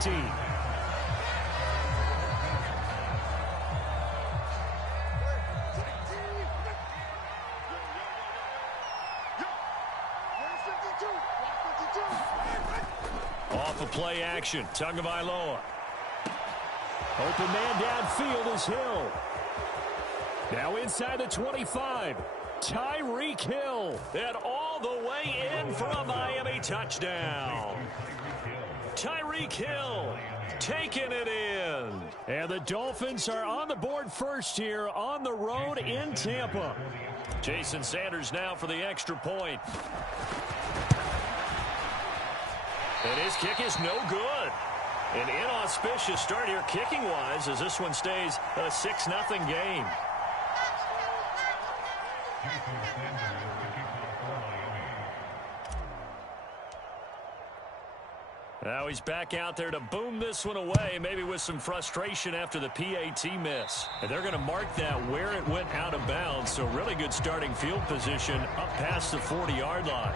team. Off of play action, Tagovailoa. Open man downfield is Hill. Now inside the 25. Tyreek Hill. And all the way in for a Miami touchdown. Tyreek Hill taking it in. And the Dolphins are on the board first here on the road in Tampa. Jason Sanders now for the extra point. And his kick is no good. An inauspicious start here kicking-wise as this one stays a 6-0 game. Now he's back out there to boom this one away, maybe with some frustration after the PAT miss. And they're going to mark that where it went out of bounds, so really good starting field position up past the 40-yard line.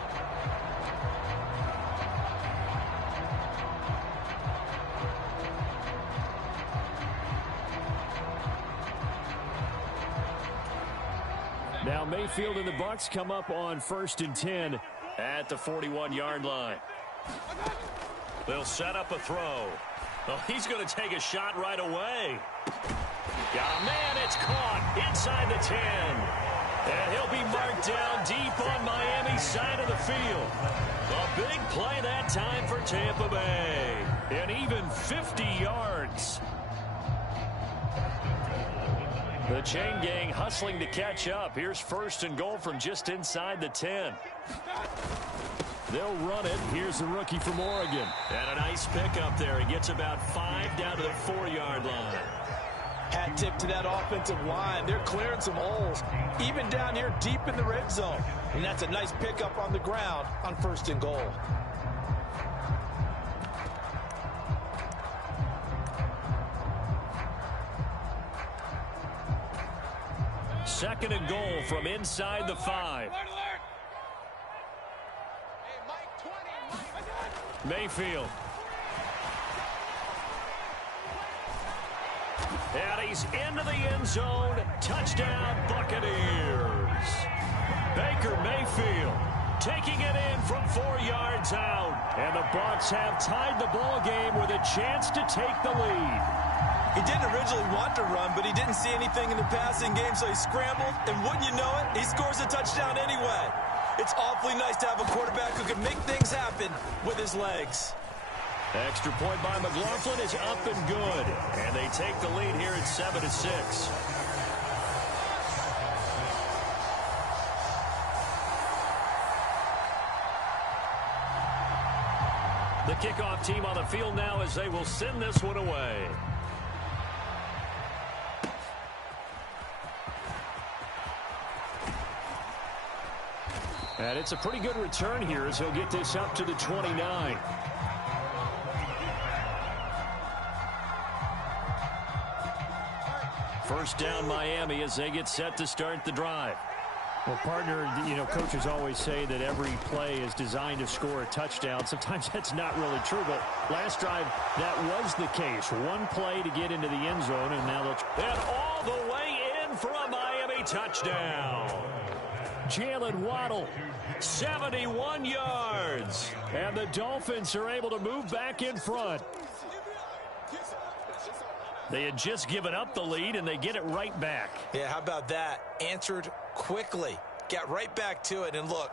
Now Mayfield and the Bucs come up on 1st and 10 at the 41-yard line. They'll set up a throw. Well, he's going to take a shot right away. Got a man, it's caught inside the 10. And he'll be marked down deep on Miami's side of the field. A big play that time for Tampa Bay. And even 50 yards. The chain gang hustling to catch up. Here's 1st and goal from just inside the 10. They'll run it. Here's the rookie from Oregon. And a nice pickup there. He gets about 5 down to the 4-yard line. Hat tip to that offensive line. They're clearing some holes, even down here deep in the red zone. And that's a nice pickup on the ground on 1st and goal. Second and goal from inside the 5. Mayfield. And he's into the end zone. Touchdown, Buccaneers. Baker Mayfield taking it in from 4 yards out. And the Bucs have tied the ball game with a chance to take the lead. He didn't originally want to run, but he didn't see anything in the passing game, so he scrambled. And wouldn't you know it, he scores a touchdown anyway. It's awfully nice to have a quarterback who can make things happen with his legs. Extra point by McLaughlin is up and good. And they take the lead here at 7-6. The kickoff team on the field now as they will send this one away. And it's a pretty good return here as he'll get this up to the 29. First down Miami as they get set to start the drive. Well, partner, you know, coaches always say that every play is designed to score a touchdown. Sometimes that's not really true, but last drive, that was the case. One play to get into the end zone, and now they'll... And all the way in for a Miami touchdown. Jalen Waddle, 71 yards. And the Dolphins are able to move back in front. They had just given up the lead, and they get it right back. Yeah, how about that? Answered quickly. Got right back to it. And look,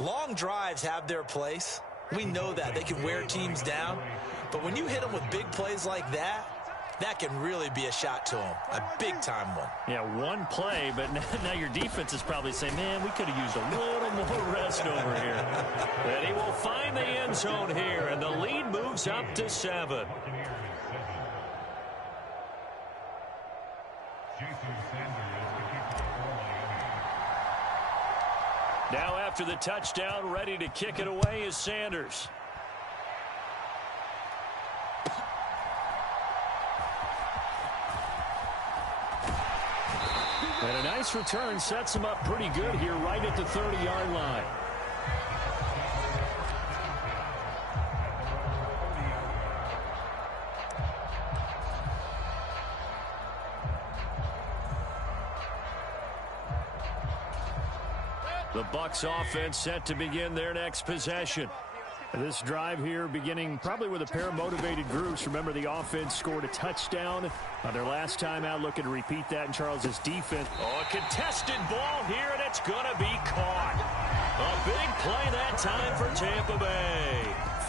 long drives have their place. We know that. They can wear teams down. But when you hit them with big plays like that, that can really be a shot to them. A big-time one. Yeah, one play, but now your defense is probably saying, man, we could have used a little more rest over here. And he will find the end zone here, and the lead moves up to 7. Now after the touchdown, ready to kick it away is Sanders. And a nice return sets him up pretty good here right at the 30-yard line. The Bucs offense set to begin their next possession. This drive here beginning probably with a pair of motivated groups. Remember, the offense scored a touchdown on their last time out. Looking to repeat that in Charles's defense. Oh, a contested ball here, and it's going to be caught. A big play that time for Tampa Bay.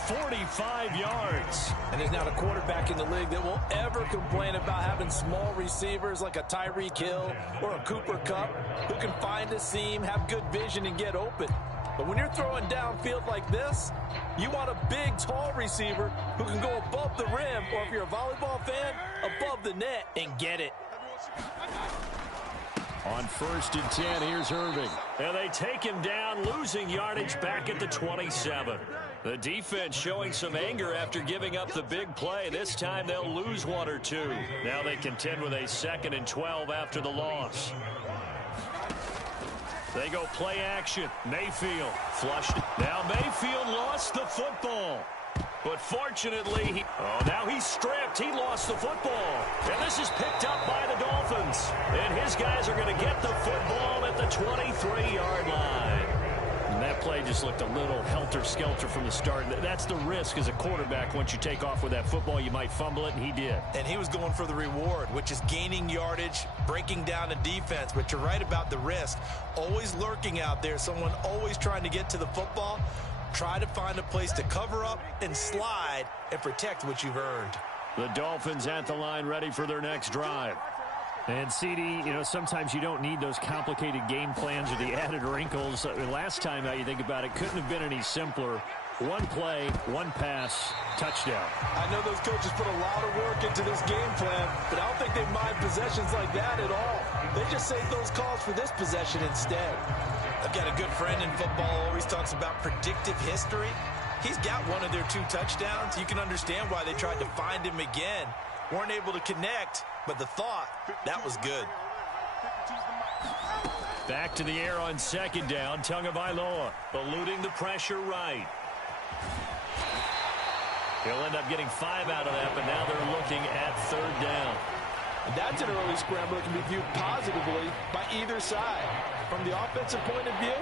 45 yards. And there's not a quarterback in the league that will ever complain about having small receivers like a Tyreek Hill or a Cooper Kupp who can find a seam, have good vision, and get open. But when you're throwing downfield like this, you want a big, tall receiver who can go above the rim, or if you're a volleyball fan, above the net and get it. On 1st and 10, here's Irving. And they take him down, losing yardage back at the 27. The defense showing some anger after giving up the big play. This time they'll lose 1 or 2. Now they contend with a 2nd and 12 after the loss. They go play action. Mayfield flushed it. Now Mayfield lost the football. But fortunately, now he's stripped. He lost the football. And this is picked up by the Dolphins. And his guys are going to get the football at the 23-yard line. And that play just looked a little helter-skelter from the start. That's the risk as a quarterback. Once you take off with that football, you might fumble it, and he did. And he was going for the reward, which is gaining yardage, breaking down the defense. But you're right about the risk. Always lurking out there, someone always trying to get to the football. Try to find a place to cover up and slide and protect what you've earned. The Dolphins at the line, ready for their next drive. And, CD, sometimes you don't need those complicated game plans or the added wrinkles. Last time, now you think about it, couldn't have been any simpler. One play, one pass, touchdown. I know those coaches put a lot of work into this game plan, but I don't think they mind possessions like that at all. They just save those calls for this possession instead. I've got a good friend in football, always talks about predictive history. He's got one of their 2 touchdowns. You can understand why they tried to find him again. Weren't able to connect, but the thought, that was good. Back to the air on 2nd down. Tagovailoa eluding the pressure right. He'll end up getting 5 out of that, but now they're looking at 3rd down. And that's an early scramble that can be viewed positively by either side. From the offensive point of view,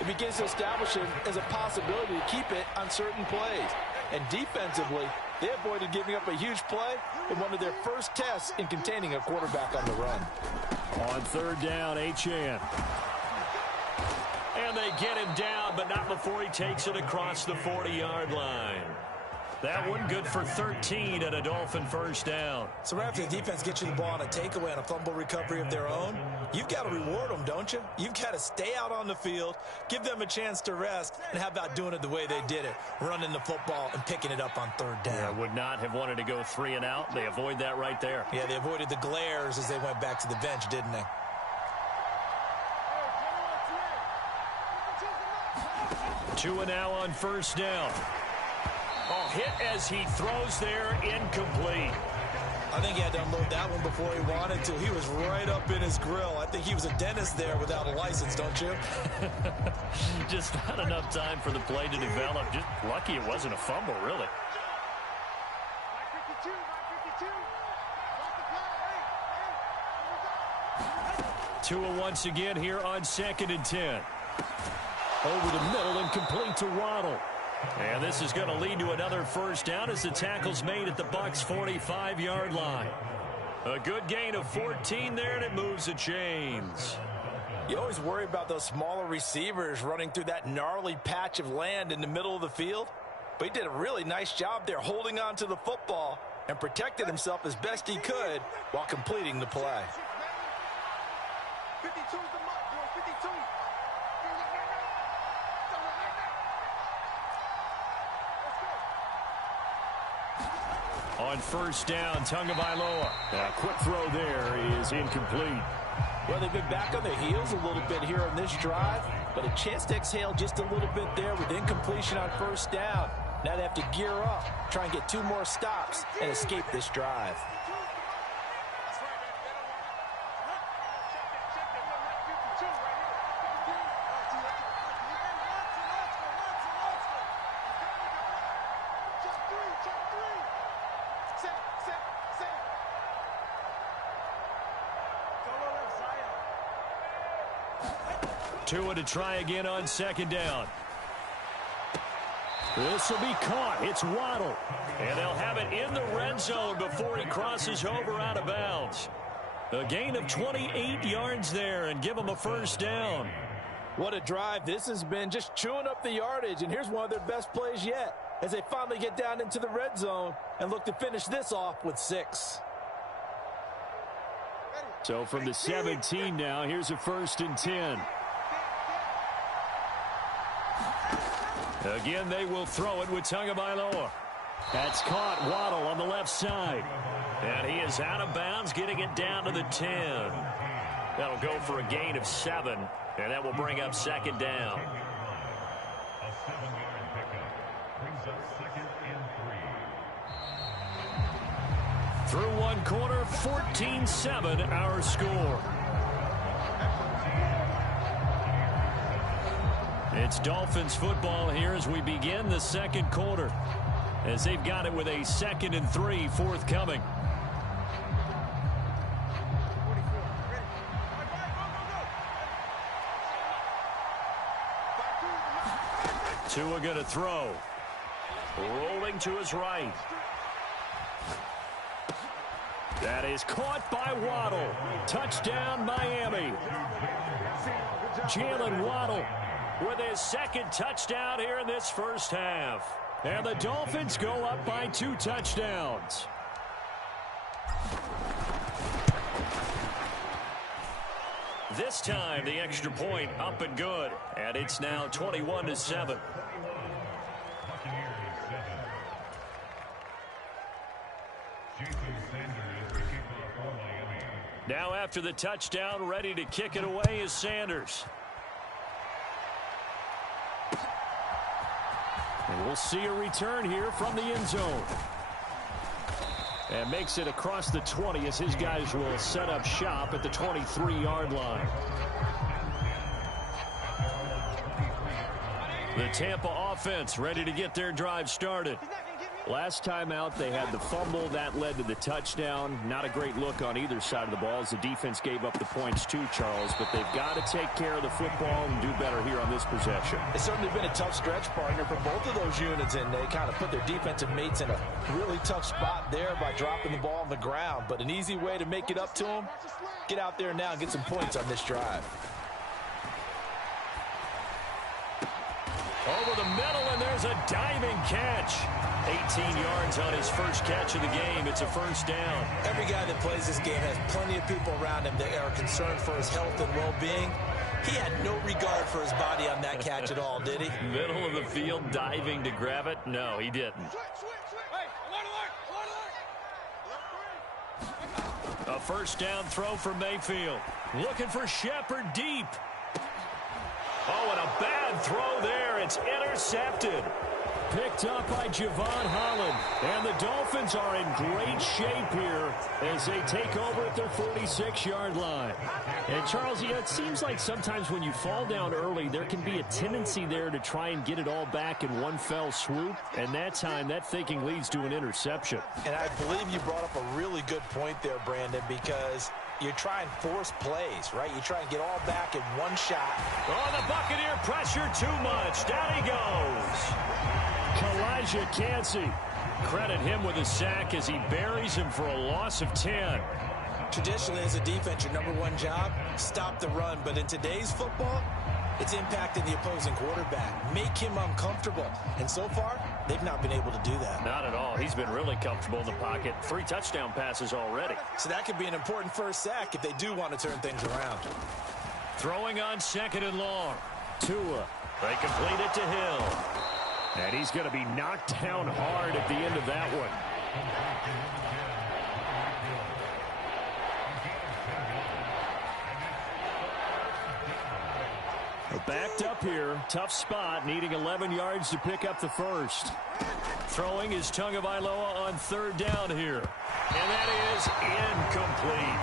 it begins to establish it as a possibility to keep it on certain plays. And defensively, they avoided giving up a huge play in one of their first tests in containing a quarterback on the run. On 3rd down, Achane. And they get him down, but not before he takes it across the 40-yard line. That one good for 13 at a Dolphin 1st down. So right after the defense gets you the ball on a takeaway and a fumble recovery of their own, you've got to reward them, don't you? You've got to stay out on the field, give them a chance to rest, and how about doing it the way they did it, running the football and picking it up on 3rd down. Yeah, would not have wanted to go 3 and out. They avoid that right there. Yeah, they avoided the glares as they went back to the bench, didn't they? Tua now on 1st down. Oh, hit as he throws there, incomplete. I think he had to unload that one before he wanted to. He was right up in his grill. I think he was a dentist there without a license, don't you? Just not enough time for the play to develop. Just lucky it wasn't a fumble, really. Tua once again here on 2nd and 10. Over the middle and complete to Waddle. And this is going to lead to another 1st down as the tackle's made at the Bucs' 45-yard line. A good gain of 14 there, and it moves the chains. You always worry about those smaller receivers running through that gnarly patch of land in the middle of the field. But he did a really nice job there holding on to the football and protected himself as best he could while completing the play. 52's the mark, boy, 52. On 1st down, Tagovailoa. A quick throw there is incomplete. Well, they've been back on their heels a little bit here on this drive, but a chance to exhale just a little bit there with incompletion on 1st down. Now they have to gear up, try and get 2 more stops, and escape this drive. Tua to try again on second down. This will be caught. It's Waddle. And they'll have it in the red zone before he crosses over out of bounds. A gain of 28 yards there and give them a first down. What a drive this has been, just chewing up the yardage. And here's one of their best plays yet as they finally get down into the red zone and look to finish this off with 6. So from the 17 now, here's a 1st and 10. Again, they will throw it with Tagovailoa. That's caught. Waddle on the left side. And he is out of bounds, getting it down to the 10. That'll go for a gain of 7, and that will bring up second down. A 7-yard pickup brings up 2nd and 3. Through one quarter, 14-7 our score. It's Dolphins football here as we begin the second quarter, as they've got it with a 2nd and 3 forthcoming. Tua going to throw. Rolling to his right. That is caught by Waddle. Touchdown, Miami. Jalen Waddle with his 2nd touchdown here in this first half. And the Dolphins go up by 2 touchdowns. This time, the extra point up and good. And it's now 21-7. Now after the touchdown, ready to kick it away is Sanders. And we'll see a return here from the end zone. And makes it across the 20 as his guys will set up shop at the 23-yard line. The Tampa offense ready to get their drive started. Last time out, they had the fumble. That led to the touchdown. Not a great look on either side of the ball as the defense gave up the points too, Charles. But they've got to take care of the football and do better here on this possession. It's certainly been a tough stretch, partner, for both of those units, and they kind of put their defensive mates in a really tough spot there by dropping the ball on the ground. But an easy way to make it up to them, get out there now and get some points on this drive. Over the middle, and there's a diving catch. 18 yards on his first catch of the game. It's a first down. Every guy that plays this game has plenty of people around him that are concerned for his health and well-being. He had no regard for his body on that catch at all, did he? Middle of the field, diving to grab it? No, he didn't. A first down throw for Mayfield. Looking for Shepard deep. Oh, and a bad throw there. It's intercepted. Picked up by Javon Holland. And the Dolphins are in great shape here as they take over at their 46-yard line. And, Charles, it seems like sometimes when you fall down early, there can be a tendency there to try and get it all back in one fell swoop. And that time, that thinking leads to an interception. And I believe you brought up a really good point there, Brandon, because you try and force plays, right? You try and get all back in one shot. Oh, the Buccaneer pressure too much. Down he goes. Elijah Cansey. Credit him with a sack as he buries him for a loss of 10. Traditionally, as a defense, your number one job, stop the run. But in today's football, it's impacting the opposing quarterback. Make him uncomfortable. And so far, they've not been able to do that. Not at all. He's been really comfortable in the pocket. 3 touchdown passes already. So that could be an important first sack if they do want to turn things around. Throwing on second and long. Tua. They complete it to Hill. And he's going to be knocked down hard at the end of that one. Backed up here. Tough spot. Needing 11 yards to pick up the first. Throwing is Tagovailoa on third down here. And that is incomplete.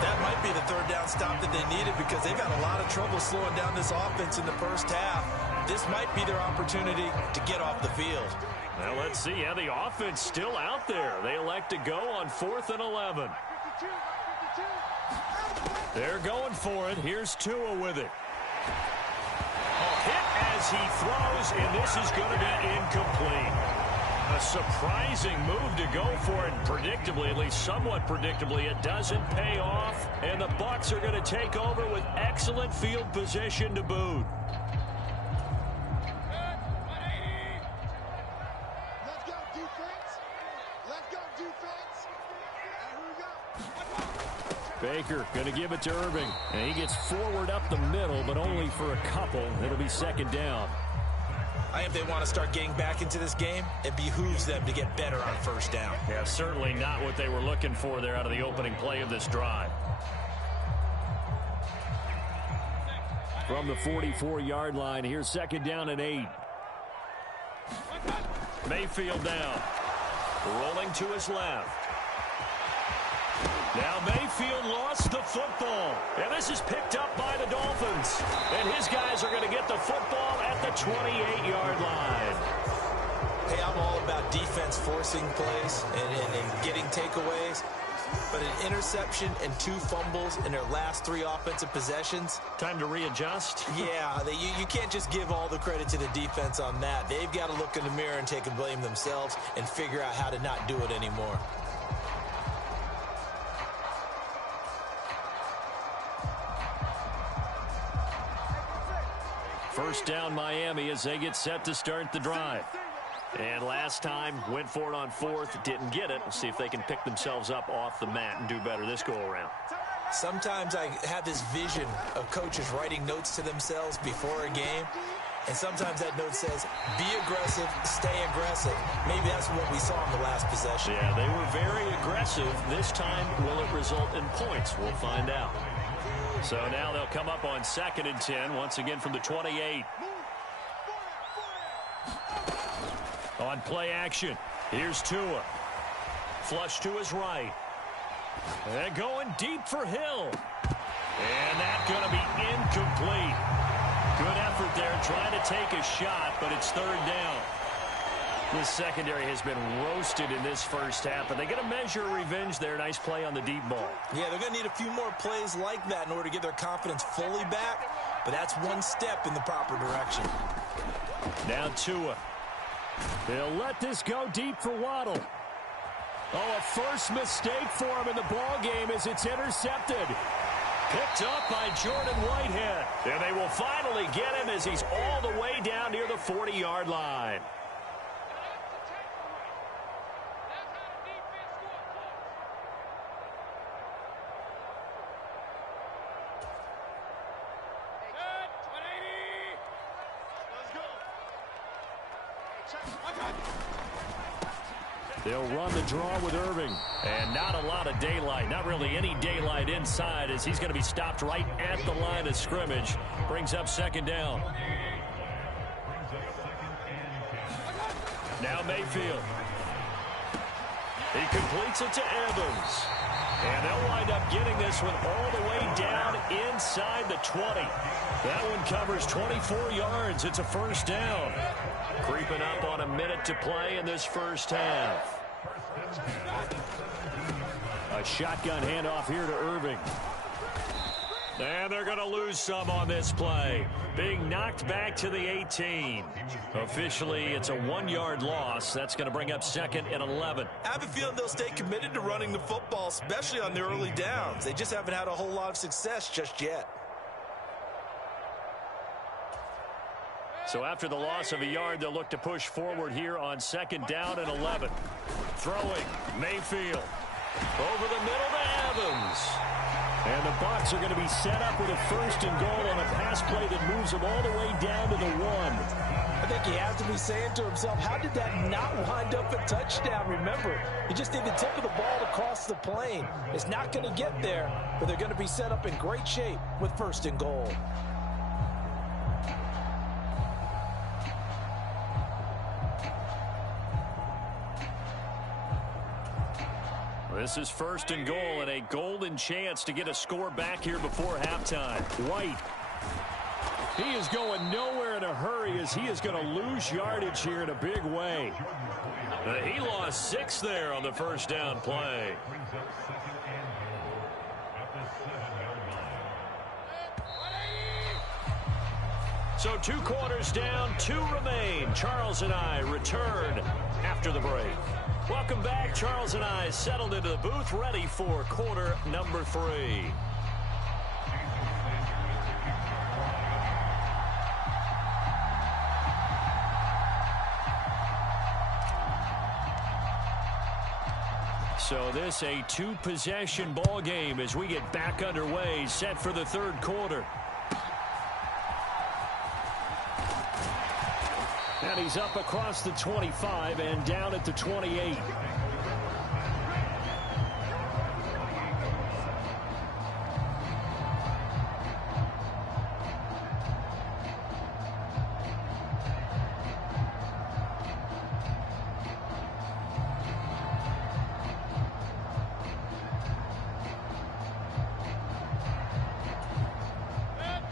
That might be the third down stop that they needed because they've had a lot of trouble slowing down this offense in the first half. This might be their opportunity to get off the field. Well, let's see. Yeah, the offense still out there. They elect to go on 4th and 11. They're going for it. Here's Tua with it. Hit as he throws, and this is going to be incomplete. A surprising move to go for it, and predictably, at least somewhat predictably, it doesn't pay off, and the Bucs are going to take over with excellent field position to boot. Let's go, defense. Let's go, defense. And here we go. Baker going to give it to Irving, and he gets forward up the middle, but only for a couple. It'll be second down. I think if they want to start getting back into this game, it behooves them to get better on first down. Yeah, certainly not what they were looking for there out of the opening play of this drive. From the 44-yard line, here's second down and 8. Mayfield down. Rolling to his left. Now Mayfield lost the football. And this is picked up by the Dolphins. And his guys are going to get the football at the 28-yard line. Hey, I'm all about defense forcing plays and getting takeaways. But an interception and 2 fumbles in their last 3 offensive possessions. Time to readjust? Yeah, you can't just give all the credit to the defense on that. They've got to look in the mirror and take a blame themselves and figure out how to not do it anymore. First down Miami as they get set to start the drive. And last time, went for it on 4th, didn't get it. We'll see if they can pick themselves up off the mat and do better this go-around. Sometimes I have this vision of coaches writing notes to themselves before a game. And sometimes that note says, be aggressive, stay aggressive. Maybe that's what we saw in the last possession. Yeah, they were very aggressive. This time, will it result in points? We'll find out. So now they'll come up on 2nd and 10, once again from the 28. On play action, here's Tua. Flush to his right. And going deep for Hill. And that's going to be incomplete. Good effort there, trying to take a shot, but it's 3rd down. This secondary has been roasted in this first half, but they get a measure of revenge there. Nice play on the deep ball. Yeah, they're going to need a few more plays like that in order to get their confidence fully back, but that's one step in the proper direction. Now Tua. They'll let this go deep for Waddle. Oh, a first mistake for him in the ball game as it's intercepted. Picked up by Jordan Whitehead. And they will finally get him as he's all the way down near the 40-yard line. They'll run the draw with Irving. And not a lot of daylight. Not really any daylight inside as he's going to be stopped right at the line of scrimmage. Brings up 2nd down. Now Mayfield. He completes it to Evans. And they'll wind up getting this one all the way down inside the 20. That one covers 24 yards. It's a first down. Creeping up on a minute to play in this first half. A shotgun handoff here to Irving. And they're going to lose some on this play. Being knocked back to the 18. Officially, it's a 1-yard loss. That's going to bring up 2nd and 11. I have a feeling they'll stay committed to running the football, especially on the early downs. They just haven't had a whole lot of success just yet. So after the loss of a yard, they'll look to push forward here on 2nd down and 11. Throwing, Mayfield. Over the middle to Evans. And the Bucs are going to be set up with a 1st and goal on a pass play that moves them all the way down to the 1. I think he has to be saying to himself, how did that not wind up a touchdown? Remember, he just did the tip of the ball to cross the plane. It's not going to get there, but they're going to be set up in great shape with 1st and goal. This is 1st and goal and a golden chance to get a score back here before halftime. White. He is going nowhere in a hurry as he is going to lose yardage here in a big way. He lost 6 there on the first down play. So 2 quarters down, 2 remain. Charles and I return after the break. Welcome back. Charles and I settled into the booth, ready for quarter number 3. So this a 2-possession ball game as we get back underway, set for the 3rd quarter. And he's up across the 25 and down at the 28.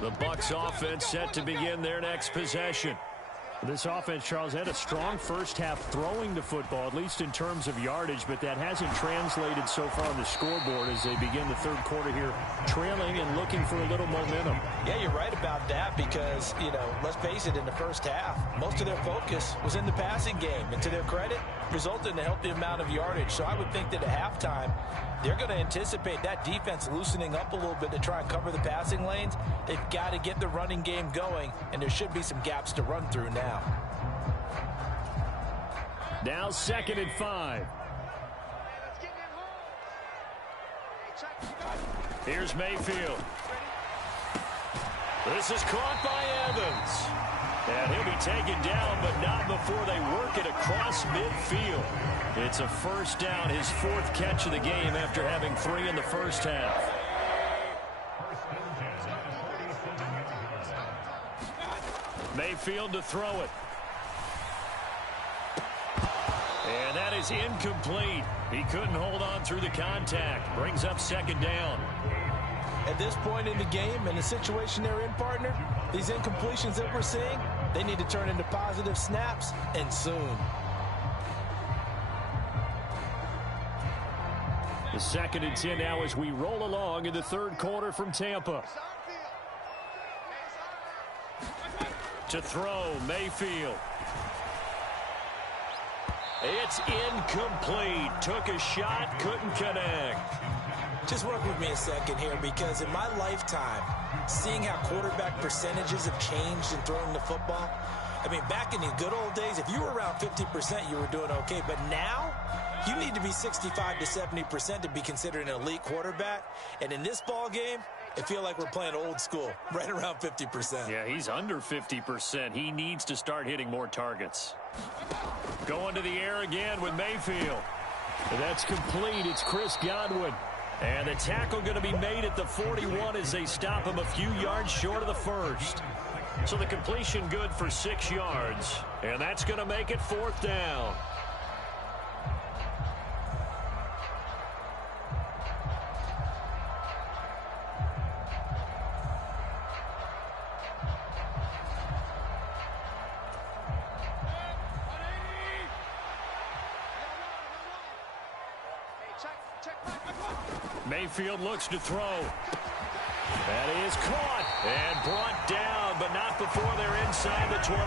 The Bucs offense set to begin their next possession. This offense, Charles, had a strong first half throwing the football, at least in terms of yardage, but that hasn't translated so far on the scoreboard as they begin the 3rd quarter here, trailing and looking for a little momentum. Yeah, you're right about that because, let's face it, in the first half, most of their focus was in the passing game. And to their credit, resulted in a healthy amount of yardage. So I would think that at halftime, they're going to anticipate that defense loosening up a little bit to try and cover the passing lanes. They've got to get the running game going, and there should be some gaps to run through now. Now 2nd and 5. Here's Mayfield. This is caught by Evans. And he'll be taken down, but not before they work it across midfield. It's a 1st down, his 4th catch of the game after having 3 in the first half. Mayfield to throw it. And that is incomplete. He couldn't hold on through the contact. Brings up 2nd down. At this point in the game and the situation they're in, partner, these incompletions that we're seeing, they need to turn into positive snaps, and soon. The 2nd and 10 now as we roll along in the 3rd quarter from Tampa. To throw, Mayfield. It's incomplete. Took a shot, couldn't connect. Just work with me a second here, because in my lifetime, seeing how quarterback percentages have changed in throwing the football, I mean, back in the good old days, if you were around 50%, you were doing okay. But now, you need to be 65 to 70% to be considered an elite quarterback. And in this ball game, I feel like we're playing old school, right around 50%. Yeah, he's under 50%. He needs to start hitting more targets. Going to the air again with Mayfield. That's complete. It's Chris Godwin. And the tackle going to be made at the 41 as they stop him a few yards short of the 1st. So the completion good for 6 yards. And that's going to make it 4th down. Mayfield looks to throw. That is caught and brought down, but not before they're inside the 25.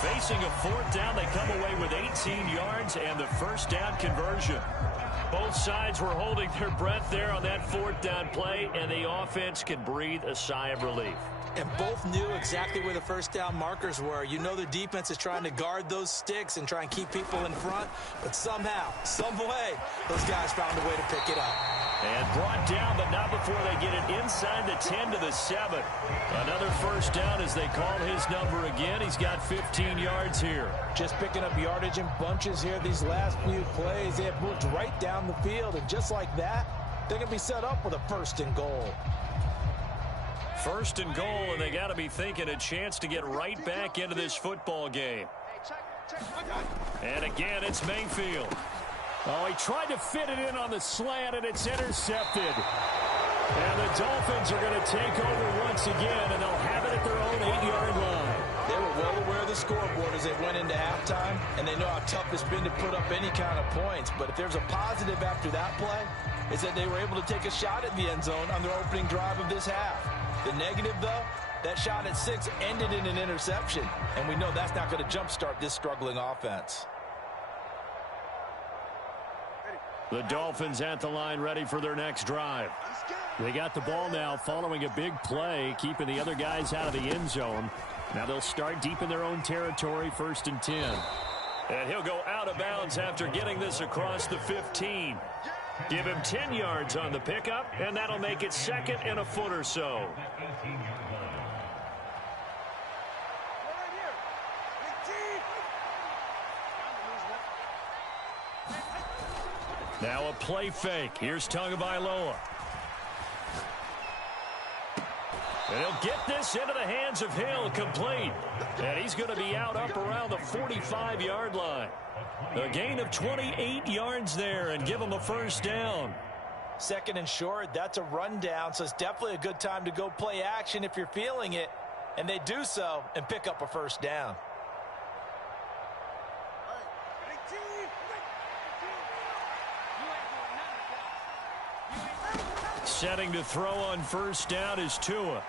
Facing a 4th down, they come away with 18 yards and the 1st down conversion. Both sides were holding their breath there on that 4th down play, and the offense can breathe a sigh of relief. And both knew exactly where the 1st down markers were. You know the defense is trying to guard those sticks and try and keep people in front, but somehow, some way, those guys found a way to pick it up. And brought down, but not before they get it inside the 10 to the 7. Another 1st down as they call his number again. He's got 15 yards here. Just picking up yardage in bunches here these last few plays. They have moved right down the field, and just like that, they're going to be set up with a 1st and goal. 1st and goal, and they got to be thinking a chance to get right back into this football game. And again, it's Mayfield. Oh, he tried to fit it in on the slant, and it's intercepted. And the Dolphins are going to take over once again, and they'll have it at their own 8-yard line. They were well aware of the scoreboard as they went into halftime, and they know how tough it's been to put up any kind of points. But if there's a positive after that play, is that they were able to take a shot at the end zone on their opening drive of this half. The negative, though, That shot at 6 ended in an interception, and we know that's not going to jumpstart this struggling offense. The Dolphins at the line ready for their next drive. They got the ball now following a big play, keeping the other guys out of the end zone. Now they'll start deep in their own territory, 1st and 10. And he'll go out of bounds after getting this across the 15. Give him 10 yards on the pickup, and that'll make it 2nd and a foot or so. Now a play fake. Here's Tagovailoa. And he'll get this into the hands of Hill, complete. And he's going to be out up around the 45-yard line. A gain of 28 yards there and give him a 1st down. 2nd and short, that's a rundown, so it's definitely a good time to go play action if you're feeling it. And they do so and pick up a 1st down. Setting to throw on 1st down is Tua.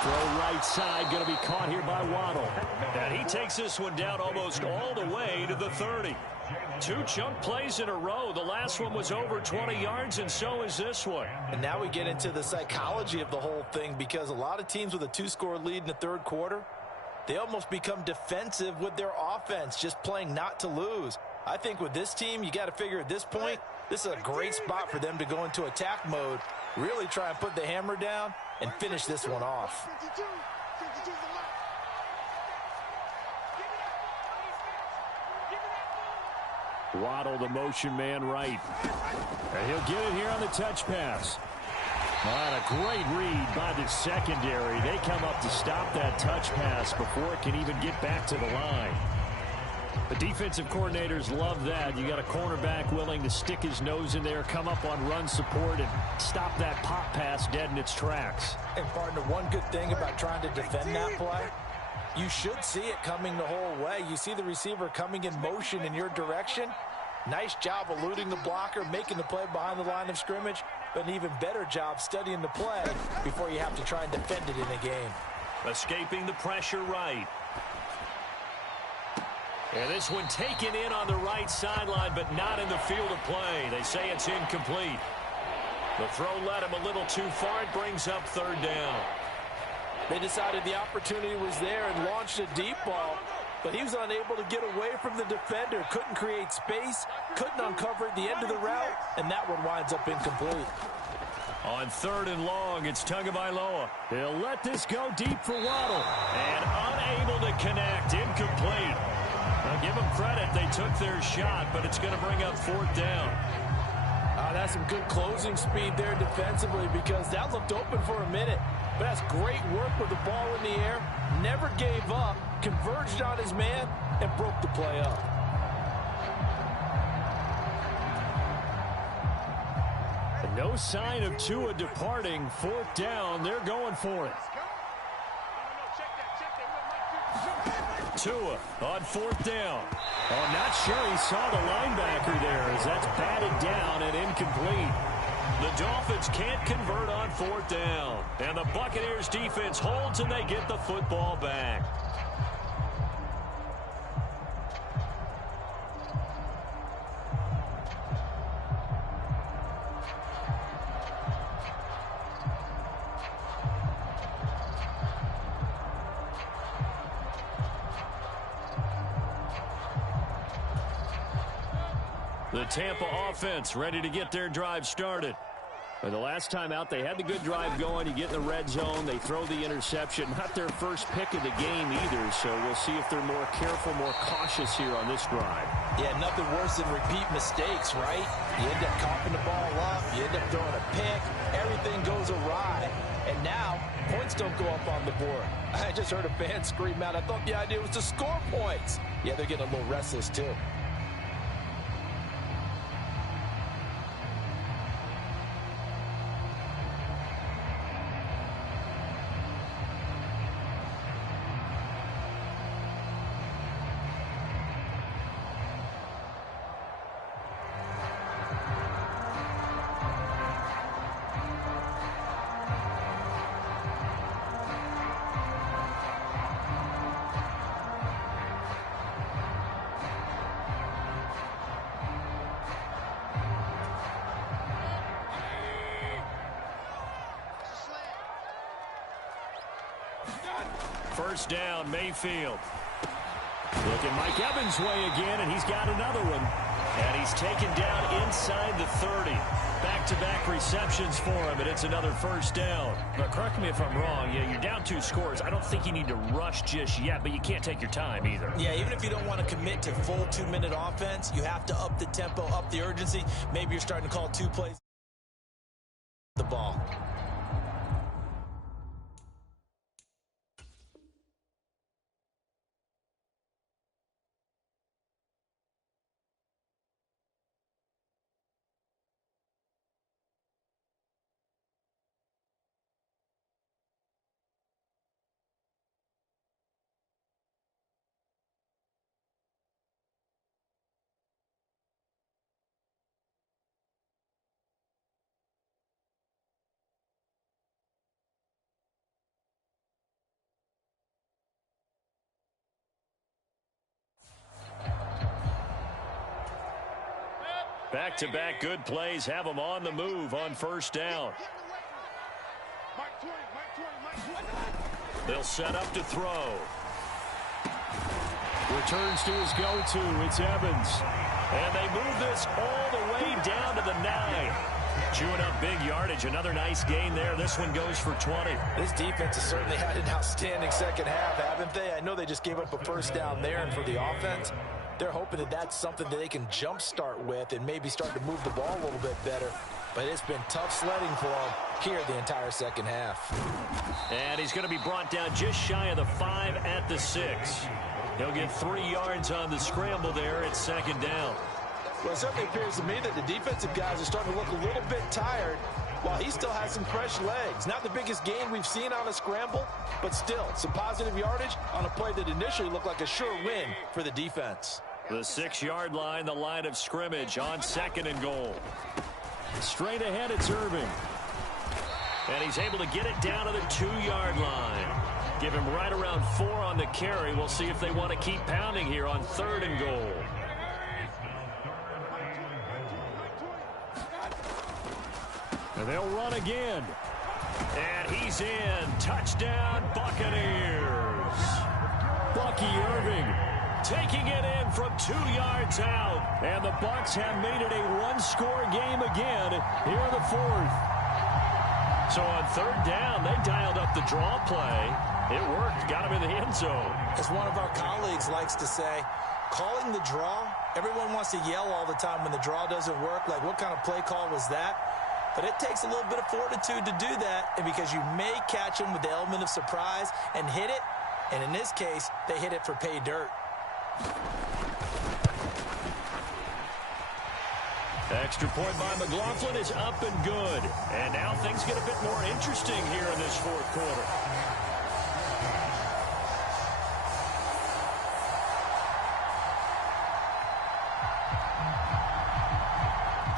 Throw right side, going to be caught here by Waddle. And he takes this one down almost all the way to the 30. 2 chunk plays in a row. The last one was over 20 yards, and so is this one. And now we get into the psychology of the whole thing, because a lot of teams with a 2-score lead in the 3rd quarter, they almost become defensive with their offense, just playing not to lose. I think with this team, you got to figure at this point, this is a great spot for them to go into attack mode, really try and put the hammer down and finish this one off. Waddle, the motion man right. And he'll get it here on the touch pass. And a great read by the secondary. They come up to stop that touch pass before it can even get back to the line. The defensive coordinators love that. You got a cornerback willing to stick his nose in there, come up on run support, and stop that pop pass dead in its tracks. And partner, one good thing about trying to defend that play, you should see it coming the whole way. You see the receiver coming in motion in your direction. Nice job eluding the blocker, making the play behind the line of scrimmage, but an even better job studying the play before you have to try and defend it in a game. Escaping the pressure right. And this one taken in on the right sideline, but not in the field of play. They say it's incomplete. The throw led him a little too far. It brings up 3rd down. They decided the opportunity was there and launched a deep ball, but he was unable to get away from the defender. Couldn't create space, couldn't uncover at the end of the route, and that one winds up incomplete. On 3rd and long, it's Tagovailoa. He'll let this go deep for Waddle. And unable to connect. Incomplete. Now give them credit. They took their shot, but it's going to bring up 4th down. That's some good closing speed there defensively, because that looked open for a minute. But that's great work with the ball in the air. Never gave up, converged on his man, and broke the play up. And no sign of Tua departing. 4th down. They're going for it. Tua on 4th down. Oh, I'm not sure he saw the linebacker there, as that's batted down and incomplete. The Dolphins can't convert on 4th down. And the Buccaneers defense holds, and they get the football back. The Tampa offense ready to get their drive started. The last time out, they had the good drive going. You get in the red zone, they throw the interception. Not their first pick of the game either, so we'll see if they're more careful, more cautious here on this drive. Yeah, nothing worse than repeat mistakes, right? You end up coughing the ball up, you end up throwing a pick, everything goes awry. And now, points don't go up on the board. I just heard a fan scream out, I thought the idea was to score points. Yeah, they're getting a little restless too. First down, Mayfield. Looking Mike Evans' way again, and he's got another one. And he's taken down inside the 30. Back-to-back receptions for him, and it's another first down. But correct me if I'm wrong. Yeah, you're down 2 scores. I don't think you need to rush just yet, but you can't take your time either. Yeah, even if you don't want to commit to full 2-minute offense, you have to up the tempo, up the urgency. Maybe you're starting to call 2 plays. The ball. Back-to-back good plays have them on the move on first down. They'll set up to throw. Returns to his go-to. It's Evans. And they move this all the way down to the 9. Chewing up big yardage. Another nice gain there. This one goes for 20. This defense has certainly had an outstanding second half, haven't they? I know they just gave up a first down there, and for the offense, they're hoping that that's something that they can jumpstart with and maybe start to move the ball a little bit better. But it's been tough sledding for them here the entire second half. And he's going to be brought down just shy of the 5 at the 6. He'll get 3 yards on the scramble there at second down. Well, it certainly appears to me that the defensive guys are starting to look a little bit tired while he still has some fresh legs. Not the biggest gain we've seen on a scramble, but still some positive yardage on a play that initially looked like a sure win for the defense. The 6-yard line, the line of scrimmage on 2nd and goal. Straight ahead, it's Irving. And he's able to get it down to the 2-yard line. Give him right around 4 on the carry. We'll see if they want to keep pounding here on 3rd and goal. And they'll run again. And he's in. Touchdown, Buccaneers. Bucky Irving taking it in from 2 yards out. And the Bucs have made it a 1-score game again here in the 4th. So on 3rd down, they dialed up the draw play. It worked. Got him in the end zone. As one of our colleagues likes to say, calling the draw, everyone wants to yell all the time when the draw doesn't work. Like, what kind of play call was that? But it takes a little bit of fortitude to do that, and because you may catch them with the element of surprise and hit it, and in this case, they hit it for pay dirt. Extra point by McLaughlin is up and good. And now things get a bit more interesting here in this 4th quarter.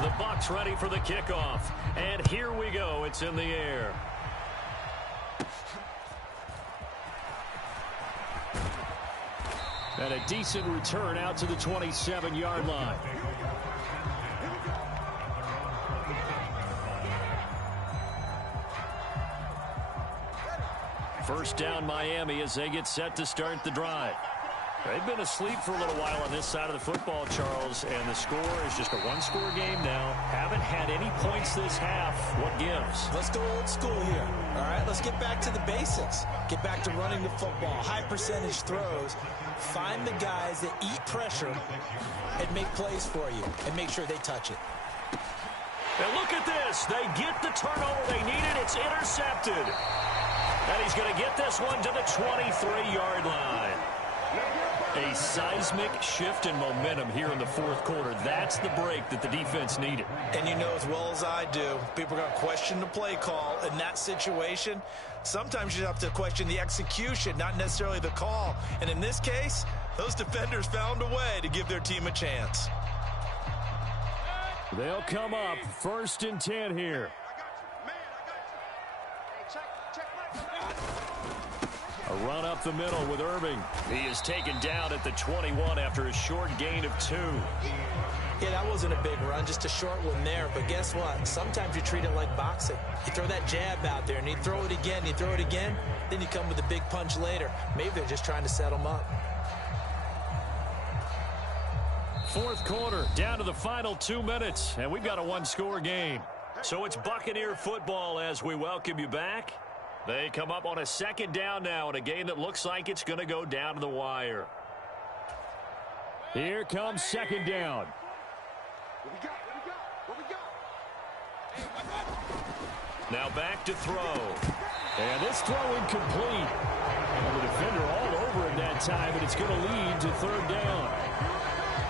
The Bucs ready for the kickoff. And here we go. It's in the air. And a decent return out to the 27-yard line. First down, Miami, as they get set to start the drive. They've been asleep for a little while on this side of the football, Charles, and the score is just a 1-score game now. Haven't had any points this half. What gives? Let's go old school here. All right, let's get back to the basics. Get back to running the football, high percentage throws. Find the guys that eat pressure and make plays for you and make sure they touch it. And look at this. They get the turnover they needed. It's intercepted. And he's going to get this one to the 23-yard line. A seismic shift in momentum here in the 4th quarter. That's the break that the defense needed. And you know as well as I do, people are going to question the play call in that situation. Sometimes you have to question the execution, not necessarily the call. And in this case, those defenders found a way to give their team a chance. They'll come up 1st and 10 here. A A run up the middle with Irving. He is taken down at the 21 after a short gain of 2. Yeah, that wasn't a big run, just a short one there. But guess what? Sometimes you treat it like boxing. You throw that jab out there, and you throw it again, you throw it again, then you come with a big punch later. Maybe they're just trying to set him up. Fourth quarter, down to the final 2 minutes, and we've got a one-score game. So it's Buccaneer football as we welcome you back. They come up on a second down now in a game that looks like it's going to go down to the wire. Here comes second down. Now back to throw. And this throw incomplete. And the defender all over it that time, and it's going to lead to third down.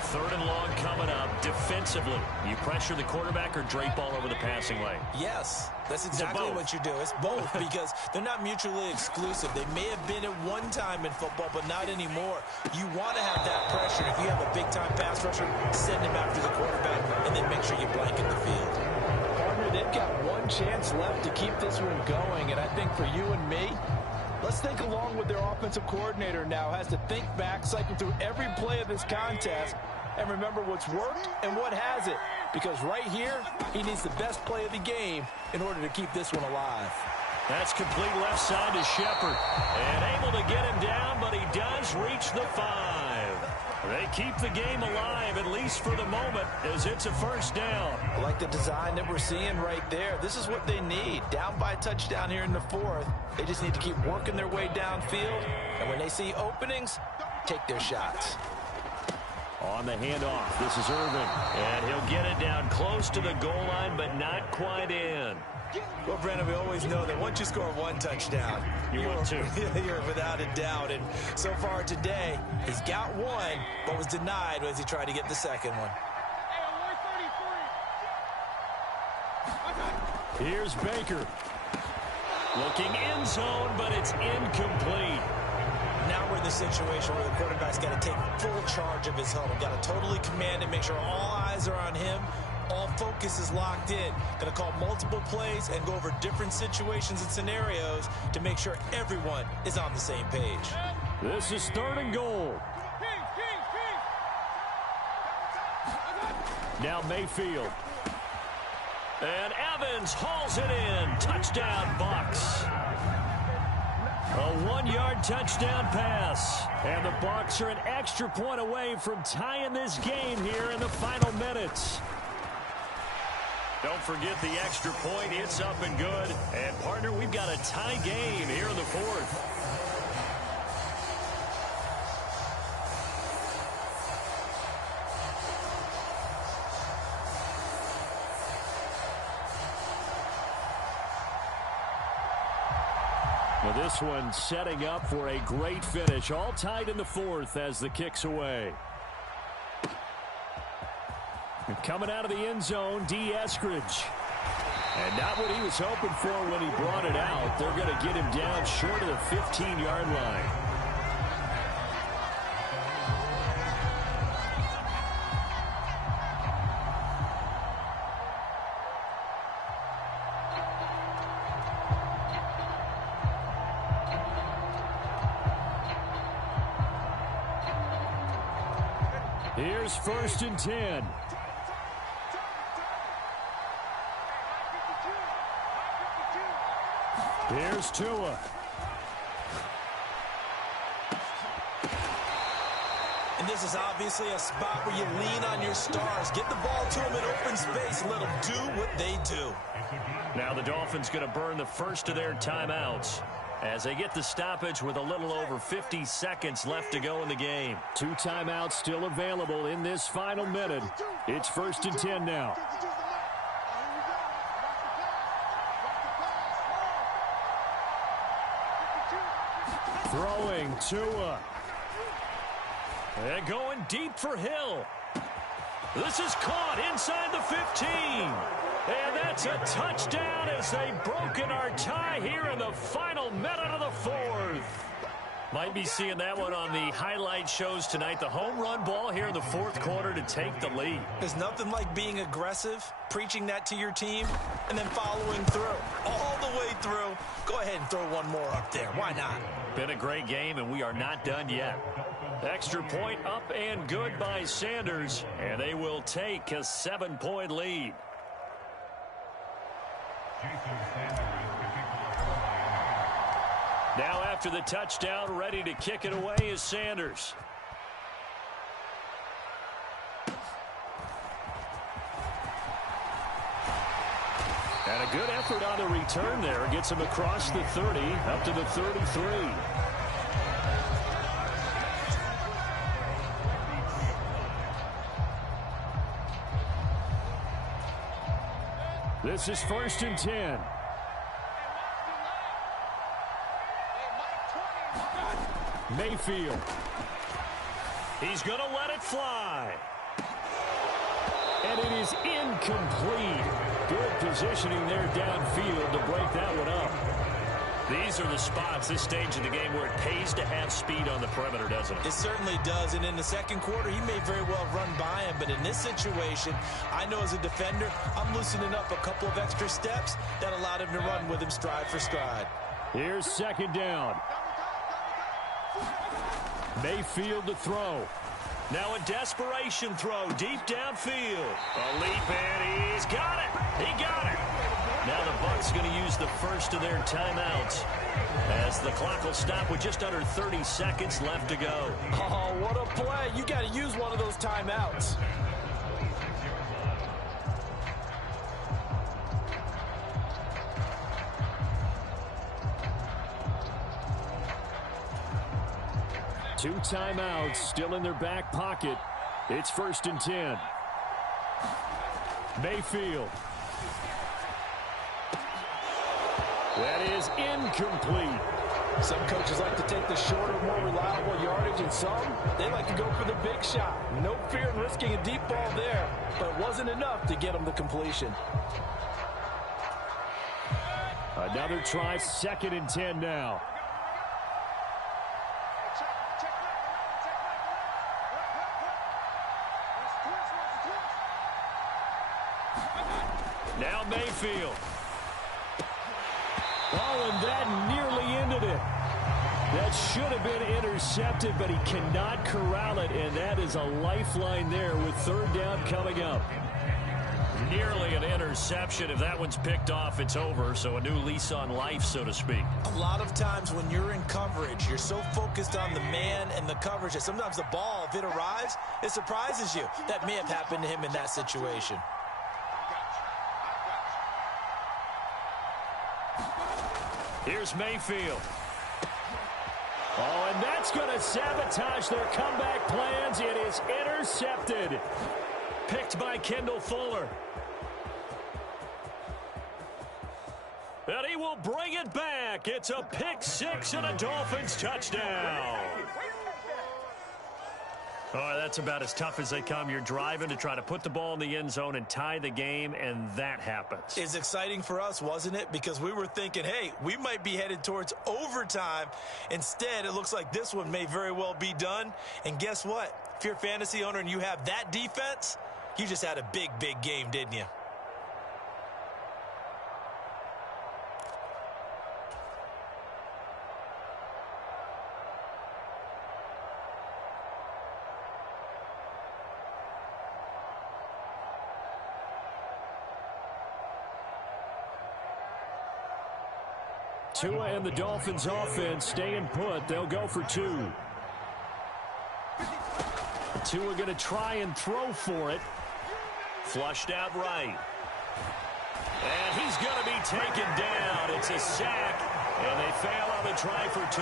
Third and long coming up. Defensively, you pressure the quarterback or drape all over the passing lane? Yes, that's exactly what you do. It's both because they're not mutually exclusive. They may have been at one time in football, but not anymore. You want to have that pressure. If you have a big-time pass rusher, send him after the quarterback, and then make sure you blanket the field. Partner, they've got one chance left to keep this one going, and I think for you and me, let's think along with their offensive coordinator now. Has to think back, cycle through every play of this contest, and remember what's worked and what hasn't. Because right here, he needs the best play of the game in order to keep this one alive. That's complete left side to Shepard. And able to get him down, but he does reach the 5. They keep the game alive, at least for the moment, as it's a first down. I like the design that we're seeing right there. This is what they need. Down by a touchdown here in the fourth. They just need to keep working their way downfield. And when they see openings, take their shots. On the handoff, this is Irving. And he'll get it down close to the goal line, but not quite in. Well, Brandon, we always know that once you score one touchdown, you want two. You're without a doubt. And so far today, he's got one, but was denied as he tried to get the second one. Here's Baker. Looking end zone, but it's incomplete. Now we're in the situation where the quarterback's got to take full charge of his huddle. Got to totally command it, make sure all eyes are on him. All focus is locked in. Going to call multiple plays and go over different situations and scenarios to make sure everyone is on the same page. This is third and goal. Now Mayfield. And Evans hauls it in. Touchdown, Bucks. A 1-yard touchdown pass. And the Bucks are an extra point away from tying this game here in the final minutes. Don't forget the extra point. It's up and good. And, partner, we've got a tie game here in the fourth. Well, this one setting up for a great finish. All tied in the fourth as the kick's away. And coming out of the end zone, D. Eskridge. And not what he was hoping for when he brought it out. They're going to get him down short of the 15-yard line. Here's first and 10. Here's Tua. And this is obviously a spot where you lean on your stars. Get the ball to them in open space. Let them do what they do. Now the Dolphins going to burn the first of their timeouts as they get the stoppage with a little over 50 seconds left to go in the game. 2 timeouts still available in this final minute. It's first and 10 now. Throwing Tua. And going deep for Hill. This is caught inside the 15. And that's a touchdown as they've broken our tie here in the final minute of the fourth. Might be seeing that one on the highlight shows tonight. The home run ball here in the fourth quarter to take the lead. There's nothing like being aggressive, preaching that to your team, and then following through. All the way through. Go ahead and throw one more up there. Why not? Been a great game, and we are not done yet. Extra point up and good by Sanders, and they will take a 7-point lead. Now after the touchdown, ready to kick it away is Sanders. And a good effort on the return there. Gets him across the 30, up to the 33. This is 1st and 10. Mayfield. He's going to let it fly. And it is incomplete. Good positioning there downfield to break that one up. These are the spots, this stage of the game, where it pays to have speed on the perimeter, doesn't it? It certainly does. And in the second quarter, he may very well run by him. But in this situation, I know as a defender, I'm loosening up a couple of extra steps that allowed him to run with him stride for stride. Here's 2nd down. Mayfield to throw. Now a desperation throw deep downfield. A leap, and he's got it. He got it. Now the Bucs going to use the first of their timeouts as the clock will stop with just under 30 seconds left to go. Oh, what a play. You got to use one of those timeouts. Two timeouts still in their back pocket. It's 1st and 10. Mayfield. That is incomplete. Some coaches like to take the shorter, more reliable yardage, and some, they like to go for the big shot. No fear in risking a deep ball there, but it wasn't enough to get them the completion. Another try, 2nd and 10 now. Now Mayfield. Oh, and that nearly ended it. That should have been intercepted, but he cannot corral it, and that is a lifeline there with 3rd down coming up. Nearly an interception. If that one's picked off, it's over, so a new lease on life, so to speak. A lot of times when you're in coverage, you're so focused on the man and the coverage that sometimes the ball, if it arrives, it surprises you. That may have happened to him in that situation. Here's Mayfield. Oh, and that's going to sabotage their comeback plans. It is intercepted. Picked by Kendall Fuller. And he will bring it back. It's a pick six and a Dolphins touchdown. Oh, that's about as tough as they come. You're driving to try to put the ball in the end zone and tie the game, and that happens. It's exciting for us, wasn't it? Because we were thinking, hey, we might be headed towards overtime. Instead, it looks like this one may very well be done. And guess what? If you're a fantasy owner and you have that defense, you just had a big, big game, didn't you? Tua and the Dolphins offense staying put. They'll go for 2. Tua going to try and throw for it. Flushed out right. And he's going to be taken down. It's a sack, and they fail on the try for 2.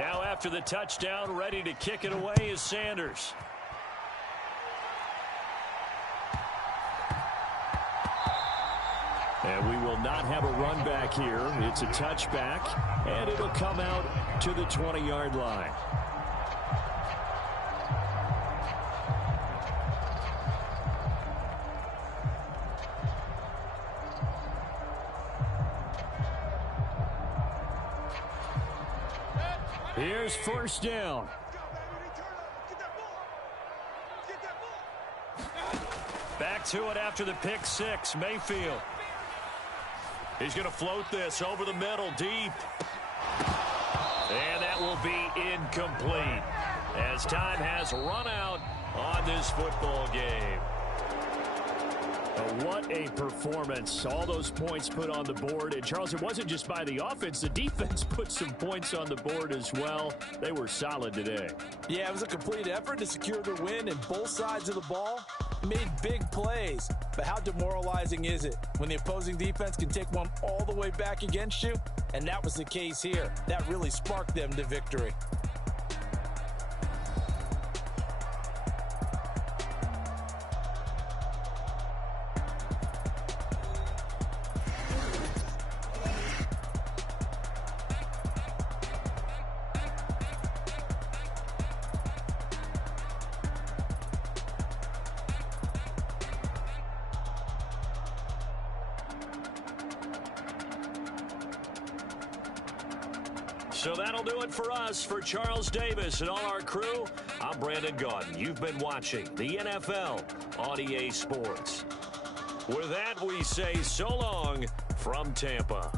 Now after the touchdown, ready to kick it away is Sanders. And we will not have a run back here. It's a touchback, and it'll come out to the 20-yard line. Here's first down. Back to it after the pick six, Mayfield. He's going to float this over the middle, deep. And that will be incomplete as time has run out on this football game. What a performance. All those points put on the board. And, Charles, it wasn't just by the offense. The defense put some points on the board as well. They were solid today. Yeah, it was a complete effort to secure the win, and both sides of the ball made big plays. But how demoralizing is it when the opposing defense can take one all the way back against you? And that was the case here. That really sparked them to victory. So that'll do it for us. For Charles Davis and all our crew, I'm Brandon Gaudin. You've been watching the NFL on EA Sports. With that, we say so long from Tampa.